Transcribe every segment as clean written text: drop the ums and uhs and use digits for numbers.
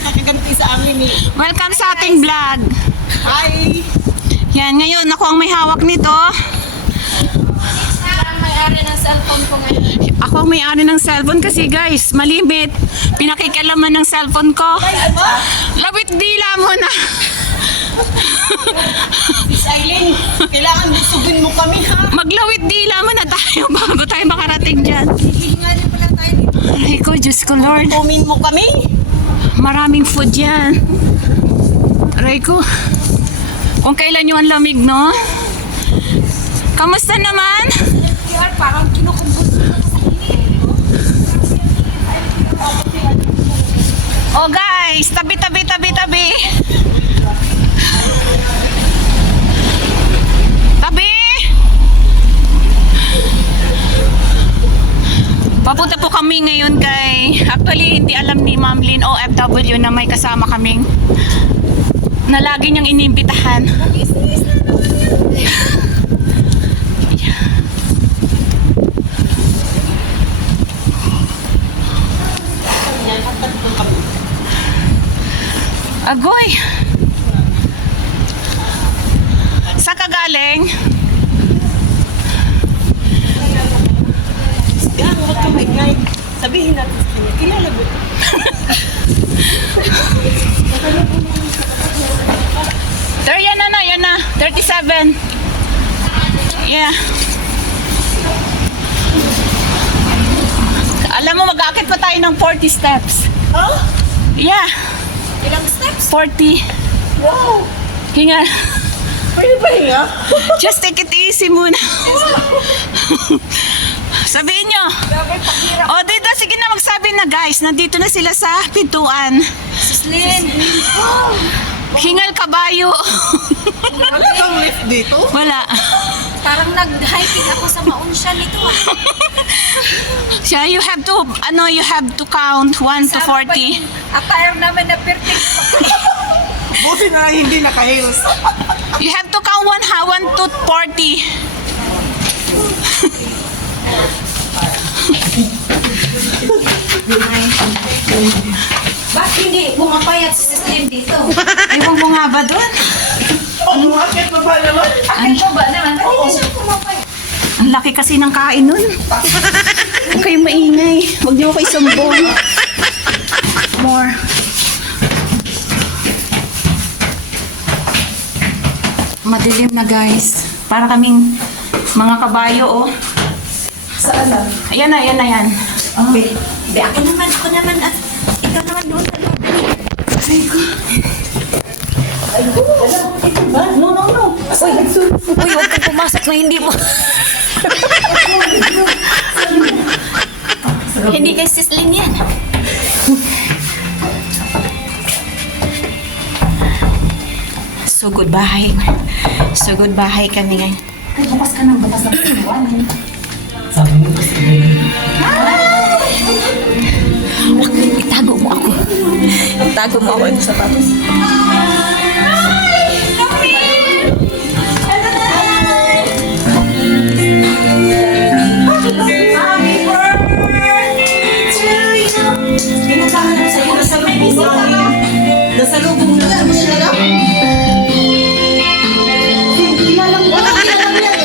nakakaganti sa amin eh. Welcome sa ating vlog. Hi! Yan, ngayon ako ang may hawak nito. Parang may-ari ng cellphone ko ngayon. Ako ang may-ari ng cellphone kasi guys, malimit. Pinakikalaman ng cellphone ko. Lawit dila mo na. Miss Aileen, kailangan busugin mo kami ha. Maglawit dila mo na tayo bago tayo makarating dyan. Hihingalin pala tayo dito. Ay ko, Diyos ko Lord. Kumin mo kami. Maraming food yan. Aray ko. Kung kailan yung ang lamig, no? Kamusta naman? FTR, parang kinukumbos ko sa Oh guys, tabi. Tabi! Papunta po kami ngayon actually hindi alam ni Ma'am Lynn OFW na may kasama kaming na lagi niyang inimbitahan. Agoy! Saan ka galing? Yan, huwag ka maingay. Sabihin natin sa kanya, kilala mo. Yan na. 37. Yeah. Alam mo, mag-aakit pa tayo ng 40 steps. Huh? Yeah, ilang steps. 40. Wow! Hinga. Pwede ba hinga? Just take it easy muna. Sabihin nyo. O, dito, sige na magsabi na guys. Nandito na sila sa pintuan. Sislin. Hingal kabayo. Wala kang lift dito? Wala. Parang nag-hiking ako sa Maunshan nito ah. Siya, you have to count 1 to 40. Attire namin na perfect. Buti na lang hindi naka-heels. You have to count 1 to 40. Bakit hindi pumapayat si Sislin dito? Ewan mo nga ba doon? Oh, bakit pa ba naman? Bakit mo ba naman? Bakit hindi siya pumapayat? Ang laki kasi ng kain nun. Huwag kayong maingay. Huwag niyo ako isumbong. More. Madilim na guys. Para kaming mga kabayo oh. Saan lang? Ayan na. Okay. Hindi, ako naman at ikaw naman doon sa loob. Ito ba? No. Uy, huwag kang pumasok na hindi mo. Hindi kay Sislin yan. So goodbye. So goodbye kami ngayon. Ay, bukas ka ng bukas na pagkawanan. Sabi mo kasi Itago mo ako. Itago mo ako ito sa sapatos. Pinatahanap sa'yo na sa lubong na mo siya lang. Kilala mo yan.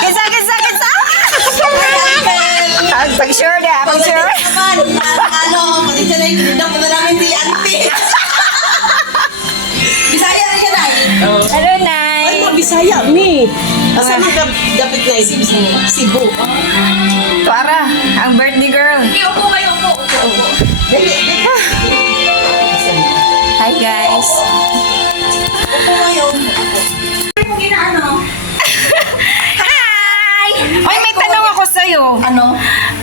Kisa! Pag-sure na, pag-sure. Pati siya na yung dapat na namin si auntie. Bisaya na siya na. Hello, Nay. Ay, mga Bisaya, mi. Asa mga dapat na Cebu. Clara, ang birthday girl. Upo kayo, upo. Hi, guys. Opo ngayon. Hi! Oy, may tanong ako sa'yo. Ano?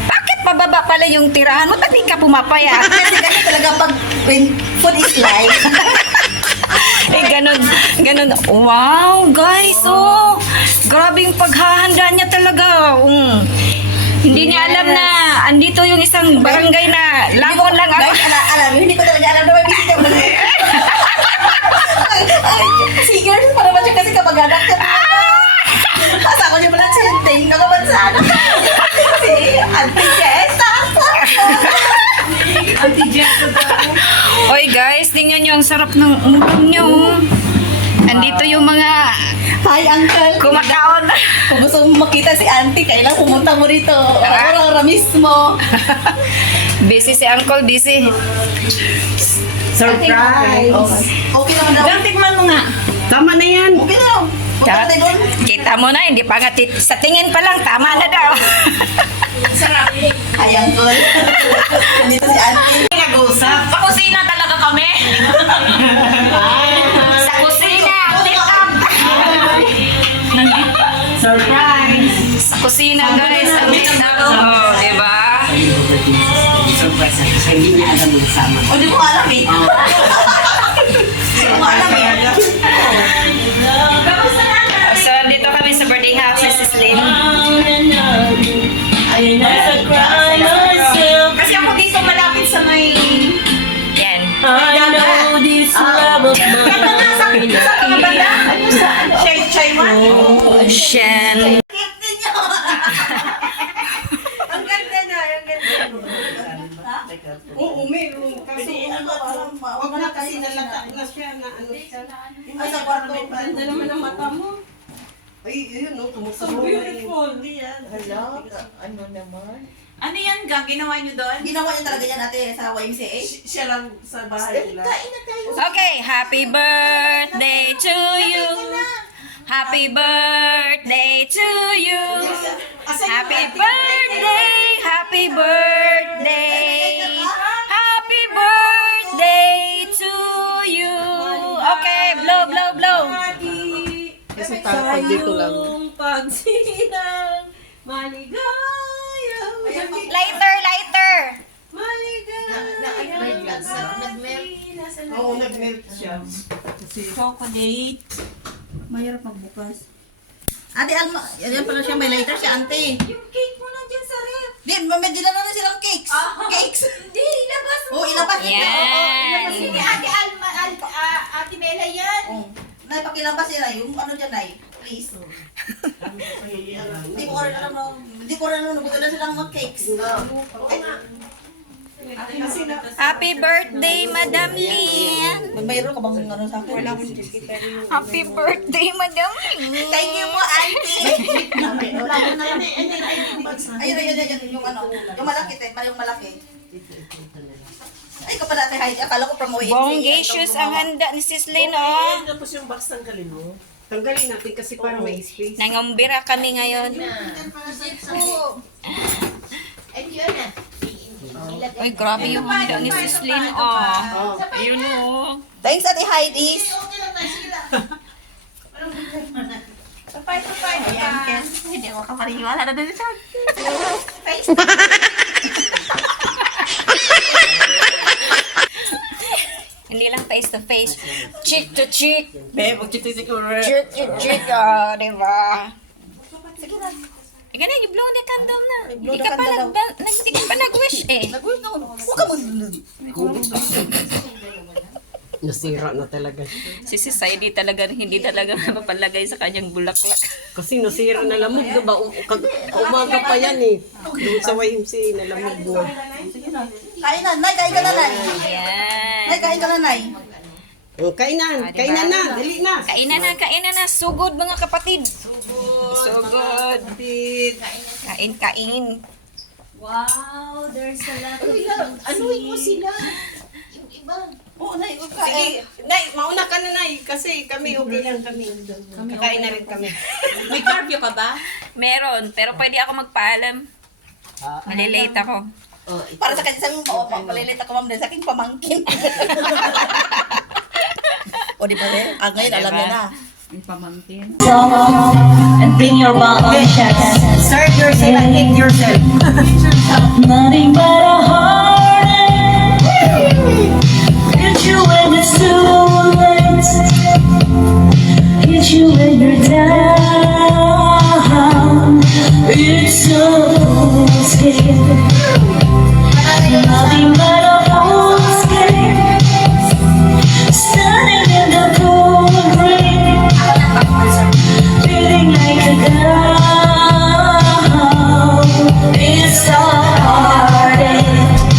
Bakit pababa pala yung tirahan mo? Tabi ka pumapayat. Kasi ganun talaga pag when food is life. Ganun. Wow, guys, oh. Grabe yung paghahanda niya talaga. Hindi niya alam na andito yung isang barangay na langon lang ako. Guys, alam, hindi ko talaga alam na may bisita mo. Sige, para ba siya kasi kamag-anak ka. Asa ko niya pala siya, tingin ka ba sa ano? Si Auntie Jess. tingnan nyo, ang sarap ng ulam nyo. Andito yung mga Hi, Uncle. kumakaon. Kung gusto mo makita si Auntie, kailangan pumunta mo rito. Ora mismo. Busy si Uncle, busy. Surprise! Okay naman daw. Lang, tikman mo nga. Tama na yan. Okay na daw. Punta Kat, tayo doon. kita mo na, hindi pa nga sa tingin pa lang, tama na daw. Hi, Uncle. Dito si Auntie. Nag-uusap. Sa kusina talaga kami. Sa kusina, tip up. Surprise! Sa kusina guys, ang tip up. Oh, diba? Surprise. Hindi niya alam yung sama. O, di mo alam eh. Di mo alam eh. So, dito kami sa birthday house ni Sis Lynn. Kasi ako dito malapit sa may... Yan. Sa kabanda? Ano sa ano? Shay man? Ocean. Ang ganda na. Ang ganda. Oo, meron. Kasi ano, parang Wag na kasi nalata na siya na ano siya. ay, sa kwarto. Ganda naman ang mata mo. Ay, yun, no, So tumutuloy. beautiful. Yan. Hala, ano naman? Ano yan, Gang? Ginawa niyo doon? Ginawa niya talaga yan ate sa YMCA. Siya lang sa bahay nila. Kain na tayo. Okay, happy birthday to you. Happy birthday to you. Happy birthday, happy birthday. Happy birthday to you. Okay, blow, blow, blow. Kasi pag dito lang. Pagsinang maligaya. Lighter, lighter. Oo, nag-melt siya. Chocolate. Mahirap magbukas. Ate Alma, yan pala siya, may lighter si ante. Yung cake mo nandiyan sa ref. Din, may dila na silang cakes. Cakes. Hindi, ilabas mo. Oo, ilabas. Yan. Sige, Ate Alma, Ate Mela yan. Oh. Nay, pakilabas sila yung ano dyan, Nay. Please. Hindi ko rin alam, no. Hindi ko rin alam, nabudala silang mga cakes. Happy birthday, Madam Lynn. Mayroon ka bang ano sa akin? Wala akong Happy birthday, Madam Lynn. Thank you po, auntie. Ayun, ayun, yung ano, yung malaki, yung malaki. Ay, kapala ate Heidi, akala ko from OMC. Bongacious ang handa ni Sis Lynn, oh. Tapos yung box tanggalin mo. Tanggalin natin kasi para may space. Nangumbira kami ngayon. Ay, grabe yung handa ni Sis Lynn, oh. Ayun, oh. Thanks, ate Heidi. Ayan, Ken. Hindi ako kapaniwala na doon sa Hindi lang face to face. Cheek to cheek. Be, magchitisik ko rin. Cheek to cheek, oh, diba? Sige na. Ika na, i-blow the candle na. blow Hindi the ka pa candle hindi ka pa nag-wish eh. Nag-wish na ako. Huwag ka mag... Nasira na talaga. Si Society talaga hindi talaga mapapalagay sa kanyang bulaklak. Kasi nasira na lamog, diba? Umaga pa yan eh. Doon sa YMCA na lamog na. Kain na, Nay, kain ka na, Nay. Yan. Nay, kain ka na, Nay. Kainan na, dali na. Kainan na. Sugod mga kapatid. Sugod. Kain, kain. Wow, there's a lot of Anuin mo sila. Oo, Nay, huwag ka. Sige, Nay, mauna ka na, Nay. Kasi kami, okay lang kami. Kakain na rin kami. May cardio ka ba? Meron, pero pwede ako magpaalam. Malilate ako. Para sa kanya, sabi mo, malilit ako, ma'am, din sa aking pamangkin. O, di ba, eh? Ngayon, alam niya na. And bring your ball on chest. Serve yourself and hate yourself. Nothing but a heartache. Hit you when it's too late. Hit you when you're down. It's so scary. Nothing but a whole escape. Standing in the cold rain. Feeling like a girl. It's so heartache.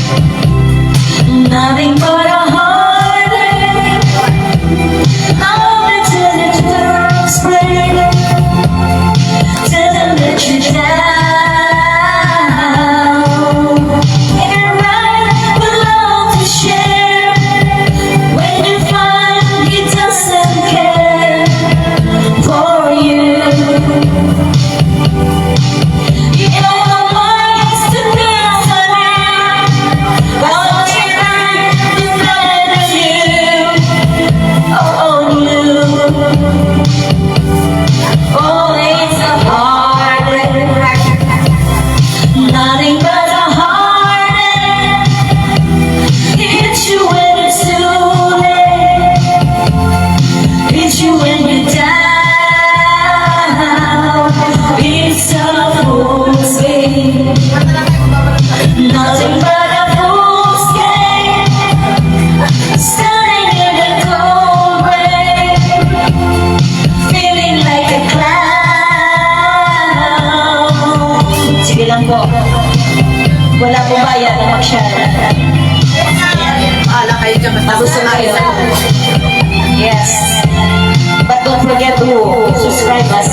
yan na mag-share. Bahala kayo dyan. Basta Magustuhan kayo. Yes. But don't forget to subscribe us.